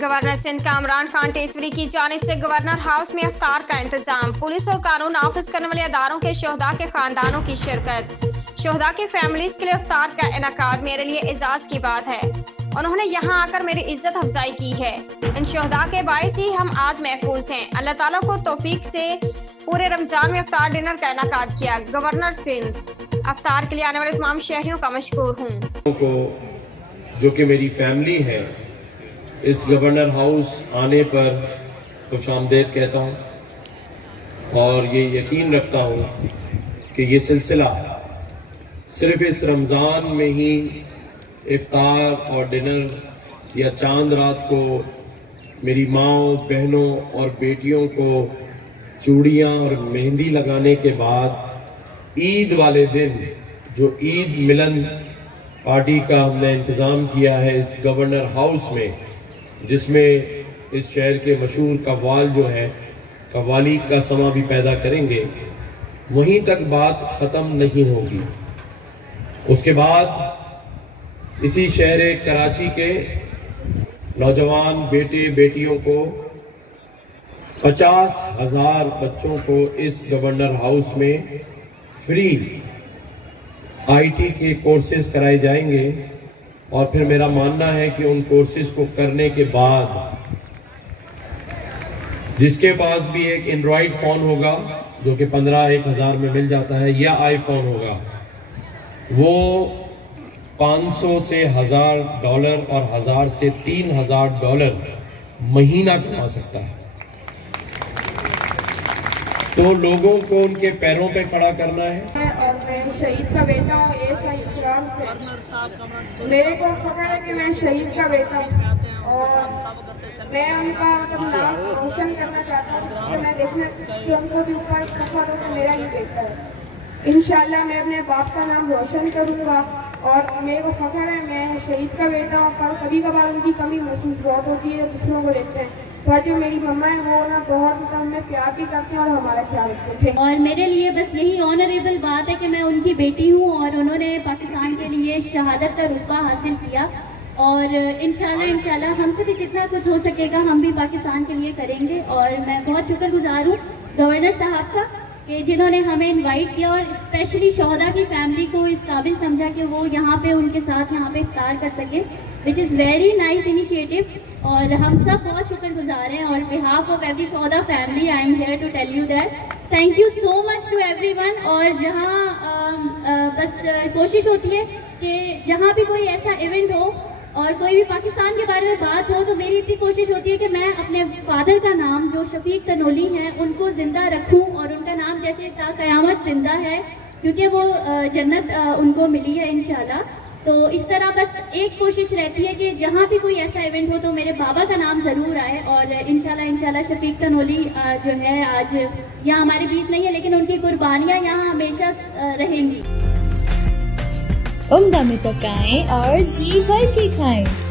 Governor Sindh Kamran Khan टेसरी की जानिब से गवर्नर हाउस में इफ्तार का इंतजाम। पुलिस और कानून नाफिज करने वाले अदारों के शोहदा के खानदानों की शिरकत। शोहदा के फैमिलीज के लिए इफ्तार का इनेकाद मेरे लिए एजाज की बात है। उन्होंने यहाँ आकर मेरी इज्जत अफजाई की है। इन शोहदा के बायस ही हम आज महफूज हैं। अल्लाह ताला को तौफीक से पूरे रमजान में इफ्तार डिनर का इनेकाद किया। गवर्नर सिंध। इफ्तार के लिए आने वाले तमाम शहरियों का मशकूर हूँ। जो कि मेरी फैमिली है, इस गवर्नर हाउस आने पर खुशामदीद कहता हूँ और ये यकीन रखता हूँ कि ये सिलसिला सिर्फ इस रमज़ान में ही इफ्तार और डिनर या चांद रात को मेरी माँओं, बहनों और बेटियों को चूड़ियाँ और मेहंदी लगाने के बाद ईद वाले दिन जो ईद मिलन पार्टी का हमने इंतज़ाम किया है इस गवर्नर हाउस में, जिसमें इस शहर के मशहूर कव्वाल जो है कव्वाली का समा भी पैदा करेंगे, वहीं तक बात ख़त्म नहीं होगी। उसके बाद इसी शहर कराची के नौजवान बेटे बेटियों को 50,000 बच्चों को इस गवर्नर हाउस में फ्री आईटी के कोर्सेज कराए जाएंगे और फिर मेरा मानना है कि उन कोर्सेज को करने के बाद जिसके पास भी एक एंड्रॉयड फ़ोन होगा जो कि 15,000 में मिल जाता है या आईफोन होगा, वो 500 से $1,000 और 1,000 से $3,000 महीना कमा सकता है। तो लोगों को उनके पैरों पे खड़ा करना है। और मैं शहीद का बेटा हूँ से। मेरे को पता है कि मैं शहीद का बेटा हूँ और मैं उनका नाम रोशन करना चाहता हूँ। मैं देखना कि उनको भी ऊपर फख्र हो कि मेरा ही बेटा है। इंशाल्लाह मैं अपने बाप का नाम रोशन करूँगा और मेरे को फख्र है मैं शहीद का बेटा हूँ। पर कभी कभार उनकी कमी महसूस बहुत होती है, दूसरों को देखते हैं, पर जो मेरी मम्मा है वो ना बहुत हमें प्यार भी करते हैं और हमारा ख्याल रखते हैं। और मेरे लिए बस यही ऑनरेबल बात है कि मैं उनकी बेटी हूँ और उन्होंने पाकिस्तान के लिए शहादत का रुतबा हासिल किया और इंशाल्लाह हमसे भी जितना कुछ हो सकेगा हम भी पाकिस्तान के लिए करेंगे। और मैं बहुत शुक्रगुजार हूँ गवर्नर साहब का कि जिन्होंने हमें इनवाइट किया और स्पेशली शोहदा की फैमिली को इस काबिल समझा कि वो यहाँ पे उनके साथ यहाँ पे इफ्तार कर सके, which is very nice initiative. और हम सब बहुत शुक्रगुजार हैं और बिहाफ ऑफ एवरी शोहदा family I am here to tell you that thank you so much to everyone. और जहाँ बस कोशिश होती है कि जहाँ भी कोई ऐसा इवेंट हो और कोई भी पाकिस्तान के बारे में बात हो तो मेरी इतनी कोशिश होती है कि मैं अपने फादर का नाम जो शफीक तनोली हैं उनको जिंदा रखूं और उनका नाम जैसे ता क़यामत जिंदा है क्योंकि वो जन्नत उनको मिली है इंशाल्लाह। तो इस तरह बस एक कोशिश रहती है कि जहाँ भी कोई ऐसा इवेंट हो तो मेरे बाबा का नाम ज़रूर आए और इंशाल्लाह शफीक तनोली जो है आज यहाँ हमारे बीच नहीं है लेकिन उनकी कुर्बानियाँ यहाँ हमेशा रहेंगी। उम्दा में पकाएं और जी भर के खाएं।